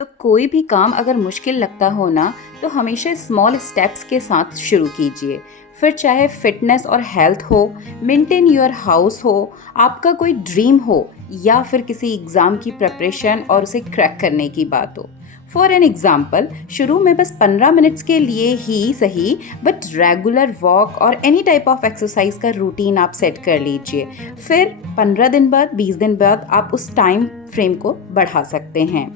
तो कोई भी काम अगर मुश्किल लगता हो ना, तो हमेशा स्मॉल स्टेप्स के साथ शुरू कीजिए। फिर चाहे फिटनेस और हेल्थ हो, मेंटेन योर हाउस हो, आपका कोई ड्रीम हो, या फिर किसी एग्ज़ाम की प्रिपरेशन और उसे क्रैक करने की बात हो। फॉर एन एग्ज़ाम्पल, शुरू में बस 15 मिनट्स के लिए ही सही, बट रेगुलर वॉक और एनी टाइप ऑफ एक्सरसाइज का रूटीन आप सेट कर लीजिए। फिर 15 दिन बाद, 20 दिन बाद आप उस टाइम फ्रेम को बढ़ा सकते हैं।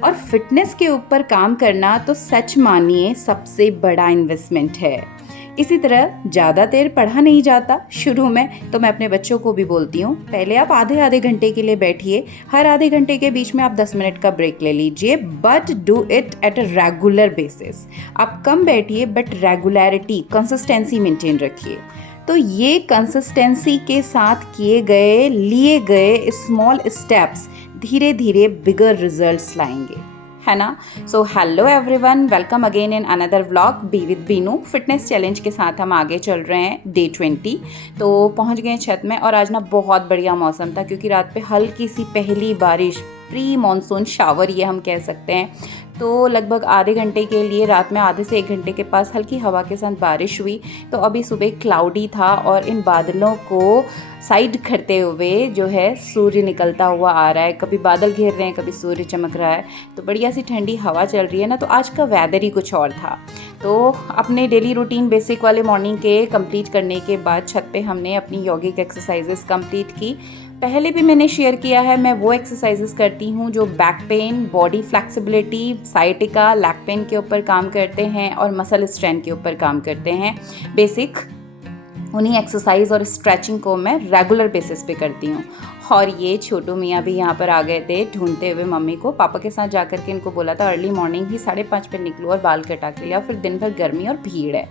और फिटनेस के ऊपर काम करना तो सच मानिए सबसे बड़ा इन्वेस्टमेंट है। इसी तरह ज़्यादा देर पढ़ा नहीं जाता। शुरू में तो मैं अपने बच्चों को भी बोलती हूँ, पहले आप आधे आधे घंटे के लिए बैठिए, हर आधे घंटे के बीच में आप 10 मिनट का ब्रेक ले लीजिए, but do it at a regular basis. आप कम बैठिए बट रेगुलरिटी, कंसिस्टेंसी मेंटेन रखिए। तो ये कंसिस्टेंसी के साथ लिए गए स्मॉल स्टेप्स धीरे धीरे बिगर रिजल्ट्स लाएंगे, है ना। So hello everyone, welcome again in another vlog be with Binu. Fitness challenge के साथ हम आगे चल रहे हैं, डे 20। तो पहुंच गए छत में और आज ना बहुत बढ़िया मौसम था, क्योंकि रात पे हल्की सी पहली बारिश, प्री मॉनसून शावर ये हम कह सकते हैं। तो लगभग आधे घंटे के लिए रात में आधे से 1 घंटे के पास हल्की हवा के साथ बारिश हुई। तो अभी सुबह क्लाउडी था और इन बादलों को साइड करते हुए जो है सूर्य निकलता हुआ आ रहा है। कभी बादल घेर रहे हैं, कभी सूर्य चमक रहा है। तो बढ़िया सी ठंडी हवा चल रही है ना। तो आज का वेदर ही कुछ और था। तो अपने डेली रूटीन बेसिक वाले मॉर्निंग के कंप्लीट करने के बाद छत पे हमने अपनी योगिक एक्सरसाइजेस कंप्लीट की। पहले भी मैंने शेयर किया है, मैं वो एक्सरसाइजेस करती हूँ जो back pain, body flexibility, sciatica, lack pain के ऊपर काम करते हैं और मसल स्ट्रेंथ के ऊपर काम करते हैं। बेसिक उन्हीं एक्सरसाइज और स्ट्रेचिंग को मैं रेगुलर बेसिस पे करती हूँ। और ये छोटू मियाँ भी यहाँ पर आ गए थे ढूंढते हुए मम्मी को। पापा के साथ जाकर के इनको बोला था अर्ली मॉर्निंग ही 5:30 पे निकलो और बाल कटा के लिया, फिर दिन भर गर्मी और भीड़ है।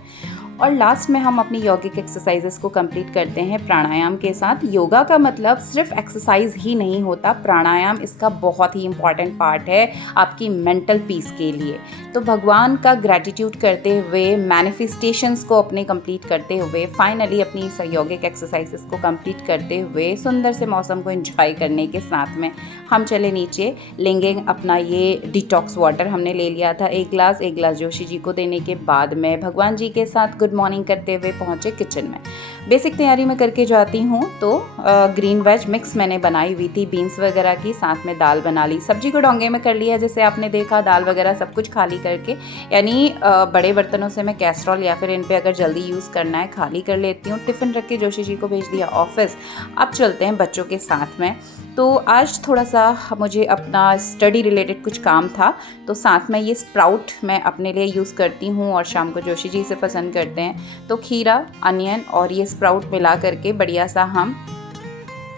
और लास्ट में हम अपनी योगिक एक्सरसाइजेस को कंप्लीट करते हैं प्राणायाम के साथ। योगा का मतलब सिर्फ एक्सरसाइज ही नहीं होता, प्राणायाम इसका बहुत ही इंपॉर्टेंट पार्ट है आपकी मेंटल पीस के लिए। तो भगवान का ग्रैटिट्यूड करते हुए, मैनिफेस्टेशंस को अपने कंप्लीट करते हुए, फाइनली अपनी योगिक एक्सरसाइजेस को कंप्लीट करते हुए, सुंदर से मौसम को एंजॉय करने के साथ में हम चले नीचे, लेंगे अपना ये डिटॉक्स वाटर हमने ले लिया था 1 गिलास जोशी जी को देने के बाद में भगवान जी के साथ गुड मॉर्निंग करते हुए पहुंचे किचन में। बेसिक तैयारी मैं करके जाती हूँ। तो ग्रीन वेज मिक्स मैंने बनाई हुई थी, बीन्स वगैरह की, साथ में दाल बना ली। सब्जी को डोंगे में कर लिया, जैसे आपने देखा, दाल वगैरह सब कुछ खाली करके, यानी बड़े बर्तनों से मैं कैस्ट्रॉल या फिर इन पे अगर जल्दी यूज़ करना है खाली कर लेती हूँ। टिफ़िन रख के जोशी जी को भेज दिया ऑफिस। अब चलते हैं बच्चों के साथ में। तो आज थोड़ा सा मुझे अपना स्टडी रिलेटेड कुछ काम था, तो साथ में ये स्प्राउट मैं अपने लिए यूज़ करती हूँ और शाम को जोशी जी से पसंद करते हैं। तो खीरा, अनियन और ये स्प्राउट मिला करके बढ़िया सा हम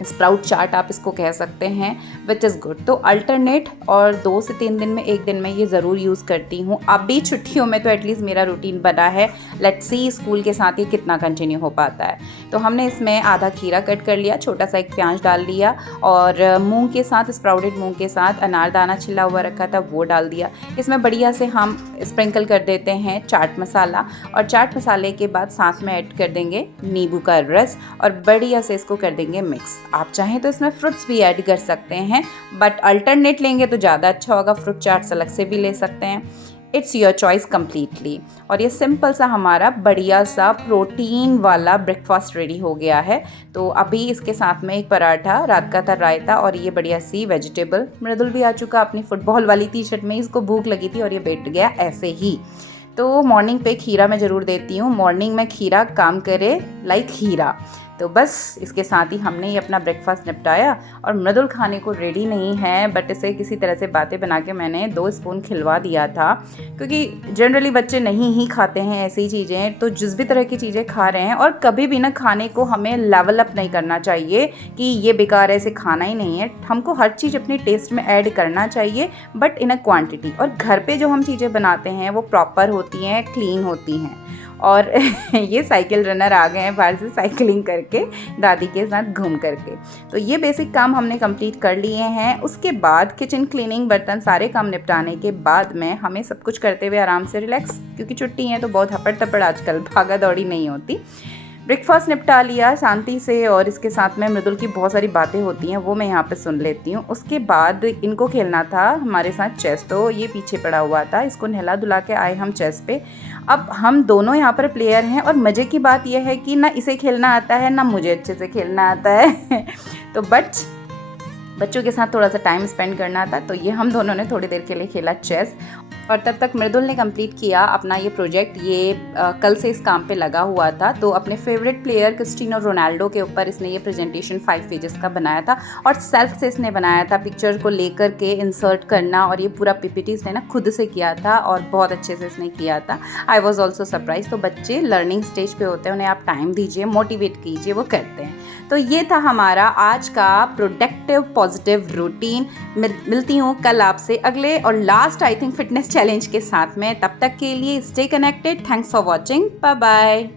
स्प्राउट चाट आप इसको कह सकते हैं, विच इज़ गुड। तो अल्टरनेट और 2 से 3 दिन में 1 दिन में ये ज़रूर यूज़ करती हूँ। अभी छुट्टियों में तो एटलीस्ट मेरा रूटीन बना है। लेट्स सी स्कूल के साथ ये कितना कंटिन्यू हो पाता है। तो हमने इसमें आधा खीरा कट कर लिया, छोटा सा एक प्याज डाल लिया और मूंग के साथ, स्प्राउटेड मूंग के साथ अनारदाना छिला हुआ रखा था वो डाल दिया। इसमें बढ़िया से हम स्प्रिंकल कर देते हैं चाट मसाला, और चाट मसाले के बाद साथ में ऐड कर देंगे नींबू का रस और बढ़िया से इसको कर देंगे मिक्स। आप चाहें तो इसमें फ्रूट्स भी ऐड कर सकते हैं, बट अल्टरनेट लेंगे तो ज़्यादा अच्छा होगा। फ्रूट चाट्स अलग से भी ले सकते हैं, इट्स योर चॉइस कम्प्लीटली। और ये सिंपल सा हमारा बढ़िया सा प्रोटीन वाला ब्रेकफास्ट रेडी हो गया है। तो अभी इसके साथ में एक पराठा, रात का था रायता और ये बढ़िया सी वेजिटेबल। मृदुल भी आ चुका अपनी फुटबॉल वाली टी शर्ट में, इसको भूख लगी थी और ये बैठ गया ऐसे ही। तो मॉर्निंग पे खीरा मैं ज़रूर देती हूँ, मॉर्निंग में खीरा काम करे लाइक हीरा। तो बस इसके साथ ही हमने ये अपना ब्रेकफास्ट निपटाया। और मृदुल खाने को रेडी नहीं है, बट इसे किसी तरह से बातें बना के मैंने 2 स्पून खिलवा दिया था, क्योंकि जनरली बच्चे नहीं ही खाते हैं ऐसी चीज़ें। तो जिस भी तरह की चीज़ें खा रहे हैं, और कभी भी ना खाने को हमें लेवल अप नहीं करना चाहिए कि ये बेकार है, इसे खाना ही नहीं है। हमको हर चीज़ अपने टेस्ट में ऐड करना चाहिए, बट इन अ क्वांटिटी। और घर पे जो हम चीज़ें बनाते हैं वो प्रॉपर होती हैं, क्लीन होती हैं। और ये साइकिल रनर आ गए हैं बाहर से साइकिलिंग करके दादी के साथ घूम करके। तो ये बेसिक काम हमने कंप्लीट कर लिए हैं। उसके बाद किचन क्लीनिंग, बर्तन, सारे काम निपटाने के बाद में हमें सब कुछ करते हुए आराम से रिलैक्स, क्योंकि छुट्टी है तो बहुत हपड़ तपड़ आजकल भागा दौड़ी नहीं होती। ब्रेकफास्ट निपटा लिया शांति से, और इसके साथ में मृदुल की बहुत सारी बातें होती हैं वो मैं यहाँ पे सुन लेती हूँ। उसके बाद इनको खेलना था हमारे साथ चेस, तो ये पीछे पड़ा हुआ था, इसको नहला धुला के आए हम चेस पे। अब हम दोनों यहाँ पर प्लेयर हैं, और मज़े की बात यह है कि ना इसे खेलना आता है ना मुझे अच्छे से खेलना आता है तो बच्चों के साथ थोड़ा सा टाइम स्पेंड करना था, तो ये हम दोनों ने थोड़ी देर के लिए खेला चेस। और तब तक मृदुल ने कंप्लीट किया अपना ये प्रोजेक्ट। ये कल से इस काम पे लगा हुआ था, तो अपने फेवरेट प्लेयर क्रिस्टियानो रोनाल्डो के ऊपर इसने ये प्रेजेंटेशन 5 पेजेस का बनाया था, और सेल्फ से इसने बनाया था, पिक्चर को लेकर के इंसर्ट करना, और ये पूरा पीपीटी इसने ना खुद से किया था और बहुत अच्छे से इसने किया था। I was also surprise. तो बच्चे लर्निंग स्टेज पे होते हैं, उन्हें आप टाइम दीजिए, मोटिवेट कीजिए, वो करते हैं। तो ये था हमारा आज का प्रोडक्टिव पॉजिटिव रूटीन। मिलती हूँ कल आपसे अगले और last I think fitness challenge के साथ में। तब तक के लिए stay connected. Thanks for watching. Bye bye.